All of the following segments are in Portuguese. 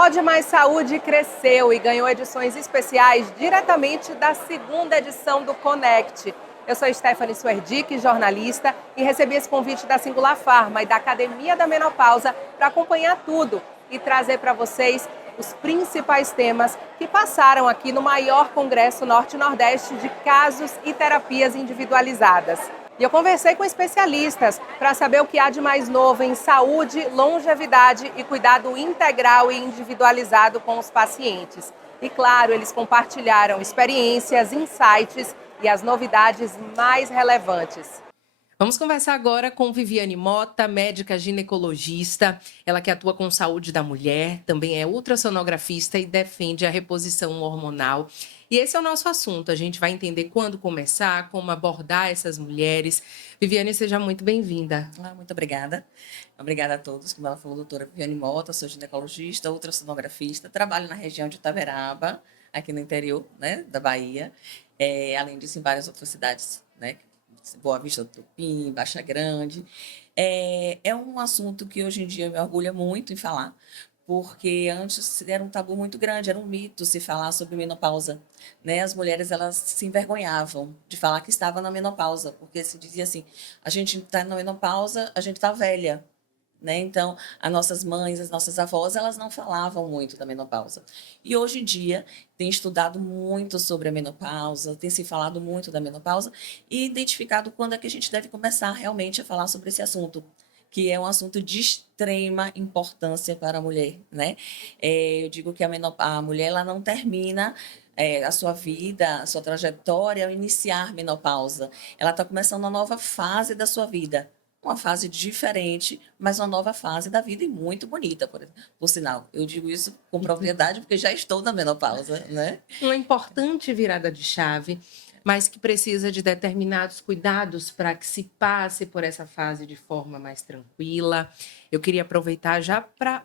Pode Mais Saúde cresceu e ganhou edições especiais diretamente da segunda edição do Connect. Eu sou Stephanie Suerdick, jornalista, e recebi esse convite da Singular Pharma e da Academia da Menopausa para acompanhar tudo e trazer para vocês os principais temas que passaram aqui no maior congresso Norte-Nordeste de casos e terapias individualizadas. E eu conversei com especialistas para saber o que há de mais novo em saúde, longevidade e cuidado integral e individualizado com os pacientes. E claro, eles compartilharam experiências, insights e as novidades mais relevantes. Vamos conversar agora com Viviane Mota, médica ginecologista. Ela que atua com saúde da mulher, também é ultrassonografista e defende a reposição hormonal. E esse é o nosso assunto. A gente vai entender quando começar, como abordar essas mulheres. Viviane, seja muito bem-vinda. Muito obrigada. Obrigada a todos. Como ela falou, doutora Viviane Mota, sou ginecologista, ultrassonografista, trabalho na região de Itaberaba, aqui no interior, né, da Bahia. Além disso, em várias outras cidades, né, Boa Vista do Tupim, Baixa Grande. É um assunto que hoje em dia me orgulha muito em falar, porque antes era um tabu muito grande, era um mito se falar sobre menopausa, né? As mulheres, elas se envergonhavam de falar que estava na menopausa, porque se dizia assim, a gente está na menopausa, a gente está velha, né? Então, as nossas mães, as nossas avós, elas não falavam muito da menopausa. E hoje em dia, tem estudado muito sobre a menopausa, tem se falado muito da menopausa e identificado quando é que a gente deve começar realmente a falar sobre esse assunto, que é um assunto de extrema importância para a mulher, né? Eu digo que a mulher, ela não termina a sua vida, a sua trajetória ao iniciar menopausa. Ela está começando uma nova fase da sua vida. Uma fase diferente, mas uma nova fase da vida e muito bonita, por sinal. Eu digo isso com propriedade porque já estou na menopausa, né? Uma importante virada de chave, mas que precisa de determinados cuidados para que se passe por essa fase de forma mais tranquila. Eu queria aproveitar já para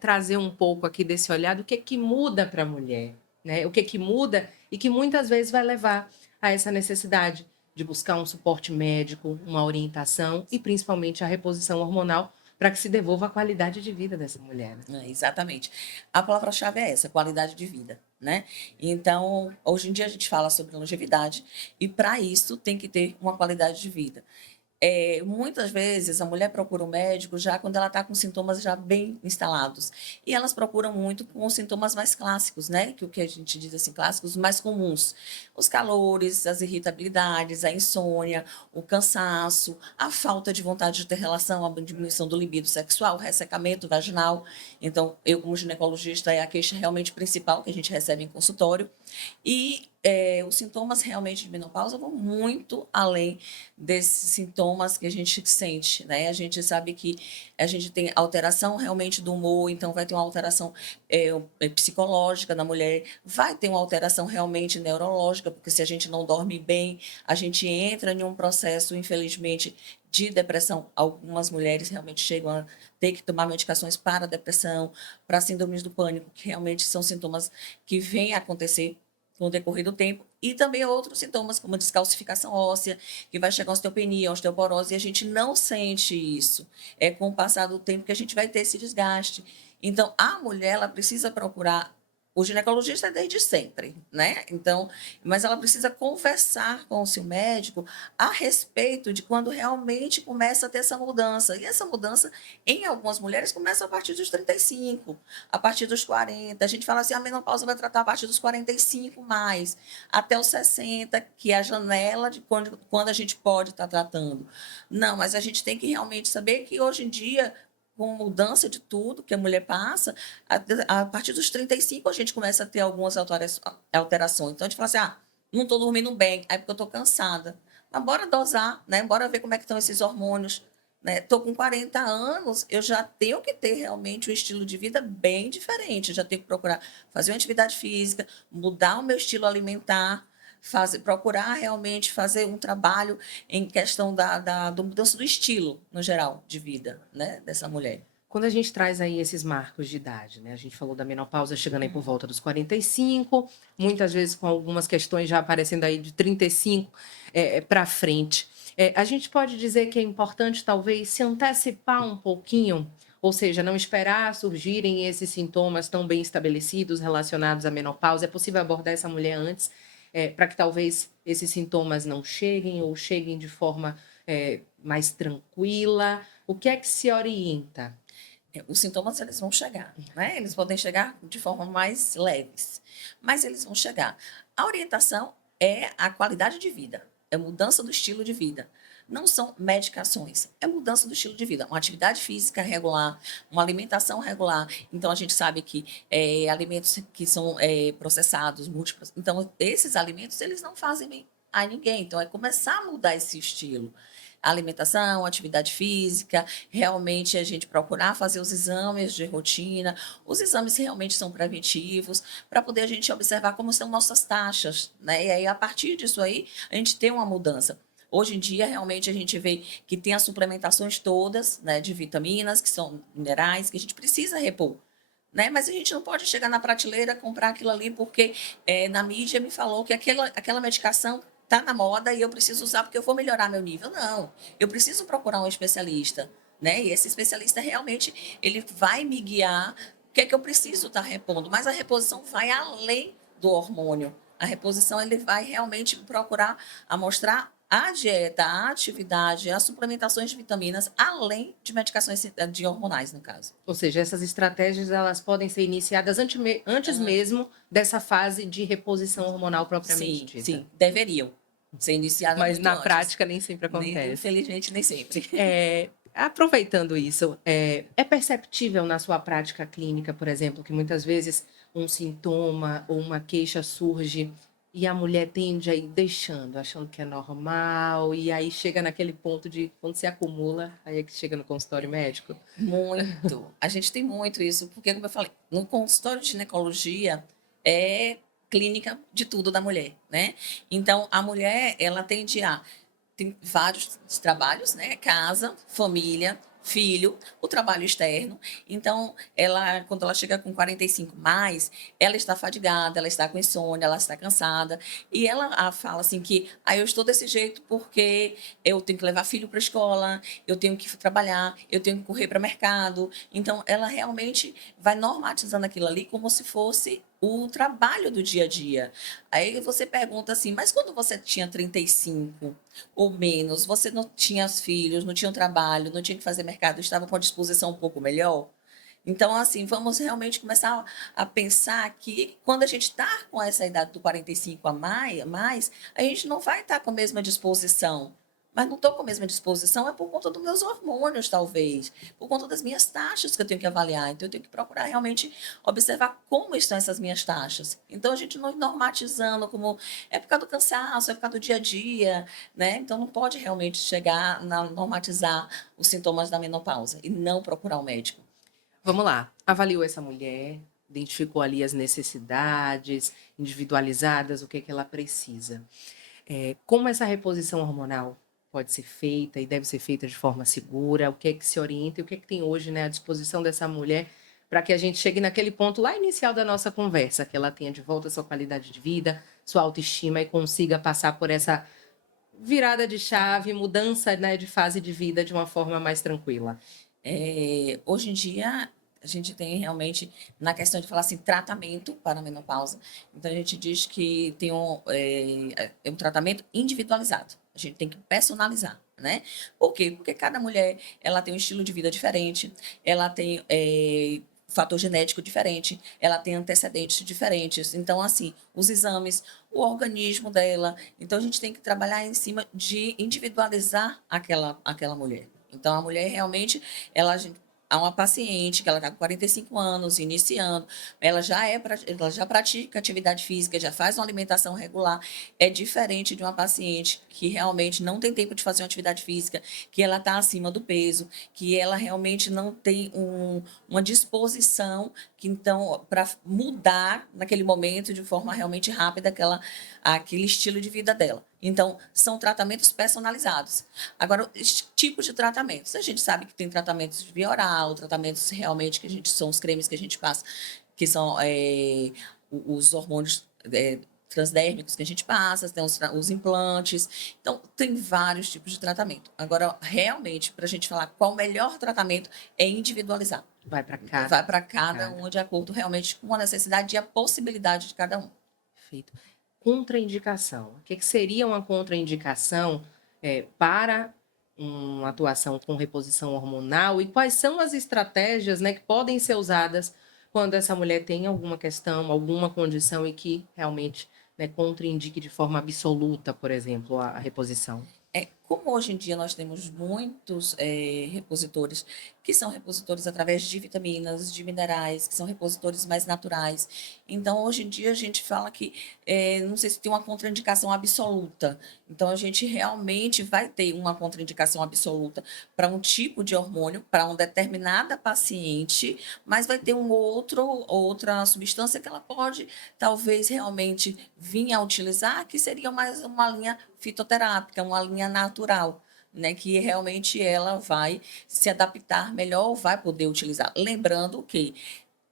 trazer um pouco aqui desse olhar do que muda para a mulher, né? O que muda e que muitas vezes vai levar a essa necessidade de buscar um suporte médico, uma orientação e principalmente a reposição hormonal para que se devolva a qualidade de vida dessa mulher. Exatamente. A palavra-chave é essa, qualidade de vida, né? Então, hoje em dia a gente fala sobre longevidade e para isso tem que ter uma qualidade de vida. Muitas vezes a mulher procura um médico já quando ela está com sintomas já bem instalados. E elas procuram muito com os sintomas mais clássicos, né? Que o que a gente diz assim, clássicos mais comuns. Os calores, as irritabilidades, a insônia, o cansaço, a falta de vontade de ter relação, a diminuição do libido sexual, o ressecamento vaginal. Então, eu como ginecologista, é a queixa realmente principal que a gente recebe em consultório. E os sintomas realmente de menopausa vão muito além desses sintomas que a gente sente, né? A gente sabe que a gente tem alteração realmente do humor, então vai ter uma alteração psicológica na mulher, vai ter uma alteração realmente neurológica, porque se a gente não dorme bem, a gente entra em um processo, infelizmente, de depressão. Algumas mulheres realmente chegam a ter que tomar medicações para depressão, para síndromes do pânico, que realmente são sintomas que vêm a acontecer com o decorrer do tempo, e também outros sintomas, como descalcificação óssea, que vai chegar a osteopenia, a osteoporose, e a gente não sente isso. É com o passar do tempo que a gente vai ter esse desgaste. Então, a mulher, ela precisa procurar o ginecologista desde sempre, né? Então, mas ela precisa conversar com o seu médico a respeito de quando realmente começa a ter essa mudança. E essa mudança, em algumas mulheres, começa a partir dos 35, a partir dos 40. A gente fala assim, a menopausa vai tratar a partir dos 45 mais, até os 60, que é a janela de quando a gente pode estar tratando. Não, mas a gente tem que realmente saber que hoje em dia, com mudança de tudo que a mulher passa, a partir dos 35 a gente começa a ter algumas alterações. Então a gente fala assim, não estou dormindo bem, é porque eu estou cansada. Mas bora dosar, né? Bora ver como é que estão esses hormônios. Estou com 40 anos, eu já tenho que ter realmente um estilo de vida bem diferente. Eu já tenho que procurar fazer uma atividade física, mudar o meu estilo alimentar, procurar realmente fazer um trabalho em questão da mudança do estilo, no geral, de vida, né, dessa mulher. Quando a gente traz aí esses marcos de idade, né? A gente falou da menopausa chegando aí por volta dos 45, muitas vezes com algumas questões já aparecendo aí de 35 para frente. A gente pode dizer que é importante, talvez, se antecipar um pouquinho Ou seja, não esperar surgirem esses sintomas tão bem estabelecidos relacionados à menopausa. É possível abordar essa mulher antes, para que talvez esses sintomas não cheguem ou cheguem de forma mais tranquila? O que é que se orienta? Os sintomas eles vão chegar, né? Eles podem chegar de forma mais leves, mas eles vão chegar. A orientação é a qualidade de vida, é mudança do estilo de vida. Não são medicações, é mudança do estilo de vida. Uma atividade física regular, uma alimentação regular. Então, a gente sabe que alimentos que são processados, múltiplos. Então, esses alimentos, eles não fazem bem a ninguém. Então, é começar a mudar esse estilo. Alimentação, atividade física, realmente a gente procurar fazer os exames de rotina. Os exames realmente são preventivos, para poder a gente observar como estão nossas taxas, né? E aí, a partir disso aí, a gente tem uma mudança. Hoje em dia, realmente, a gente vê que tem as suplementações todas, né, de vitaminas, que são minerais, que a gente precisa repor. Né? Mas a gente não pode chegar na prateleira, comprar aquilo ali, porque na mídia me falou que aquela medicação está na moda e eu preciso usar porque eu vou melhorar meu nível. Não, eu preciso procurar um especialista. Né? E esse especialista realmente ele vai me guiar o que é que eu preciso estar repondo. Mas a reposição vai além do hormônio. A reposição ele vai realmente procurar mostrar a dieta, a atividade, as suplementações de vitaminas, além de medicações de hormonais, no caso. Ou seja, essas estratégias elas podem ser iniciadas antes mesmo dessa fase de reposição hormonal propriamente Sim, dita. sim, deveriam ser iniciadas Mas muito na antes. prática nem sempre acontece. Infelizmente, nem sempre. Aproveitando isso, é perceptível na sua prática clínica, por exemplo, que muitas vezes um sintoma ou uma queixa surge e a mulher tende a ir deixando, achando que é normal, e aí chega naquele ponto de quando se acumula, aí é que chega no consultório médico? Muito. A gente tem muito isso, porque, como eu falei, no consultório de ginecologia é clínica de tudo da mulher, né? Então, a mulher, ela tende a tem vários trabalhos, né? Casa, família, filho, o trabalho externo. Então, ela, quando ela chega com 45 mais, ela está fadigada, ela está com insônia, ela está cansada. E ela fala assim que eu estou desse jeito porque eu tenho que levar filho para a escola, eu tenho que trabalhar, eu tenho que correr para o mercado. Então, ela realmente vai normatizando aquilo ali como se fosse o trabalho do dia a dia. Aí você pergunta assim, mas quando você tinha 35 ou menos, você não tinha os filhos, não tinha um trabalho, não tinha que fazer mercado, estava com a disposição um pouco melhor? Então, assim, vamos realmente começar a pensar que quando a gente está com essa idade do 45 mais, a gente não vai estar com a mesma disposição. Mas não estou com a mesma disposição, é por conta dos meus hormônios, talvez, por conta das minhas taxas que eu tenho que avaliar. Então, eu tenho que procurar realmente observar como estão essas minhas taxas. Então, a gente não normatizando como é por causa do cansaço, é por causa do dia a dia, né? Então, não pode realmente chegar a normatizar os sintomas da menopausa e não procurar um médico. Vamos lá, avaliou essa mulher, identificou ali as necessidades individualizadas, o que é que ela precisa. Como essa reposição hormonal pode ser feita e deve ser feita de forma segura? O que é que se orienta e o que é que tem hoje, né, à disposição dessa mulher para que a gente chegue naquele ponto lá inicial da nossa conversa, que ela tenha de volta a sua qualidade de vida, sua autoestima e consiga passar por essa virada de chave, mudança, né, de fase de vida de uma forma mais tranquila? Hoje em dia, a gente tem realmente, na questão de falar assim, tratamento para a menopausa. Então, a gente diz que tem um tratamento individualizado. A gente tem que personalizar, né? Por quê? Porque cada mulher, ela tem um estilo de vida diferente, ela tem fator genético diferente, ela tem antecedentes diferentes. Então, assim, os exames, o organismo dela. Então, a gente tem que trabalhar em cima de individualizar aquela mulher. Então, a mulher realmente ela há uma paciente que ela está com 45 anos, iniciando, ela já pratica atividade física, já faz uma alimentação regular, é diferente de uma paciente que realmente não tem tempo de fazer uma atividade física, que ela está acima do peso, que ela realmente não tem uma disposição que então para mudar naquele momento de forma realmente rápida aquele estilo de vida dela. Então, são tratamentos personalizados. Agora, os tipos de tratamentos. A gente sabe que tem tratamentos de via oral, tratamentos realmente são os cremes que a gente passa, que são os hormônios transdérmicos que a gente passa, tem os implantes. Então, tem vários tipos de tratamento. Agora, realmente, para a gente falar qual o melhor tratamento é individualizar. Vai para cada. Vai para cada um de acordo realmente com a necessidade e a possibilidade de cada um. Perfeito. Contraindicação. O que seria uma contraindicação para uma atuação com reposição hormonal e quais são as estratégias, né, que podem ser usadas quando essa mulher tem alguma questão, alguma condição e que realmente, né, contraindique de forma absoluta, por exemplo, a reposição? Como hoje em dia nós temos muitos repositores que são repositores através de vitaminas, de minerais, que são repositores mais naturais. Então, hoje em dia, a gente fala que não sei se tem uma contraindicação absoluta. Então, a gente realmente vai ter uma contraindicação absoluta para um tipo de hormônio, para uma determinada paciente, mas vai ter outra substância que ela pode, talvez, realmente vir a utilizar, que seria mais uma linha fitoterápica, uma linha natural, né, que realmente ela vai se adaptar melhor, vai poder utilizar. Lembrando que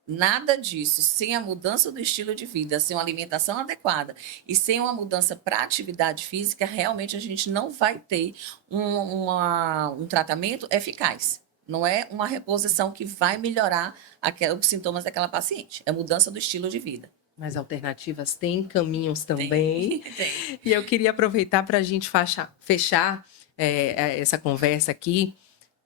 nada disso, sem a mudança do estilo de vida, sem uma alimentação adequada e sem uma mudança para a atividade física, realmente a gente não vai ter um tratamento eficaz. Não é uma reposição que vai melhorar os sintomas daquela paciente, é mudança do estilo de vida. Mas alternativas têm caminhos também. Tem. E eu queria aproveitar para a gente fechar essa conversa aqui,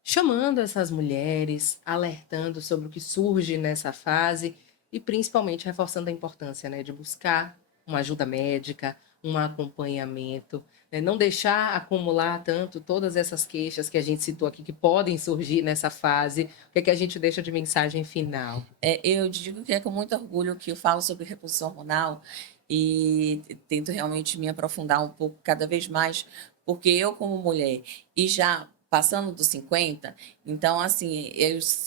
chamando essas mulheres, alertando sobre o que surge nessa fase e principalmente reforçando a importância, né, de buscar uma ajuda médica, um acompanhamento, né, não deixar acumular tanto todas essas queixas que a gente citou aqui que podem surgir nessa fase. O que a gente deixa de mensagem final? Eu digo que é com muito orgulho que eu falo sobre reposição hormonal e tento realmente me aprofundar um pouco cada vez mais, porque eu, como mulher, e já passando dos 50, então, assim,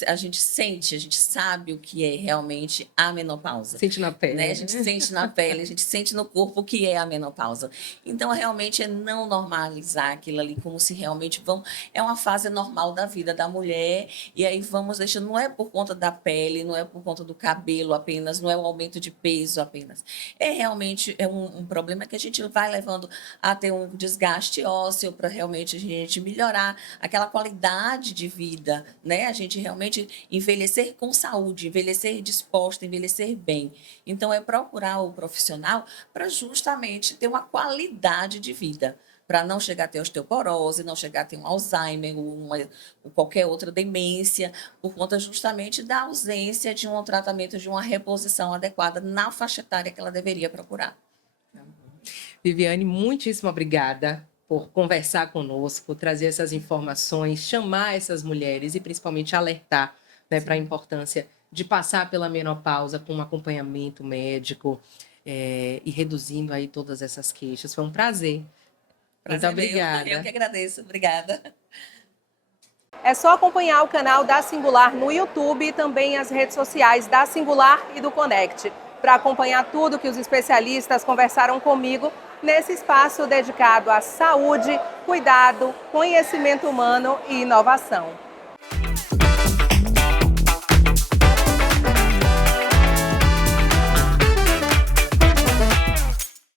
a gente sabe o que é realmente a menopausa. Sente na pele. Né? A gente sente na pele, a gente sente no corpo o que é a menopausa. Então, realmente, é não normalizar aquilo ali como se realmente é uma fase normal da vida da mulher, e aí vamos deixando, não é por conta da pele, não é por conta do cabelo apenas, não é o aumento de peso apenas. É realmente um problema que a gente vai levando a ter um desgaste ósseo para realmente a gente melhorar aquela qualidade de vida, né? A gente realmente envelhecer com saúde, envelhecer disposta, envelhecer bem. Então, é procurar o profissional para justamente ter uma qualidade de vida, para não chegar a ter osteoporose, não chegar a ter um Alzheimer ou qualquer outra demência, por conta justamente da ausência de um tratamento, de uma reposição adequada na faixa etária que ela deveria procurar. Viviane, muitíssimo obrigada por conversar conosco, trazer essas informações, chamar essas mulheres e principalmente alertar, né, para a importância de passar pela menopausa com um acompanhamento médico e reduzindo aí todas essas queixas. Foi um prazer. Muito obrigada. Eu que agradeço. Obrigada. É só acompanhar o canal da Singular no YouTube e também as redes sociais da Singular e do Conect, para acompanhar tudo que os especialistas conversaram comigo nesse espaço dedicado à saúde, cuidado, conhecimento humano e inovação.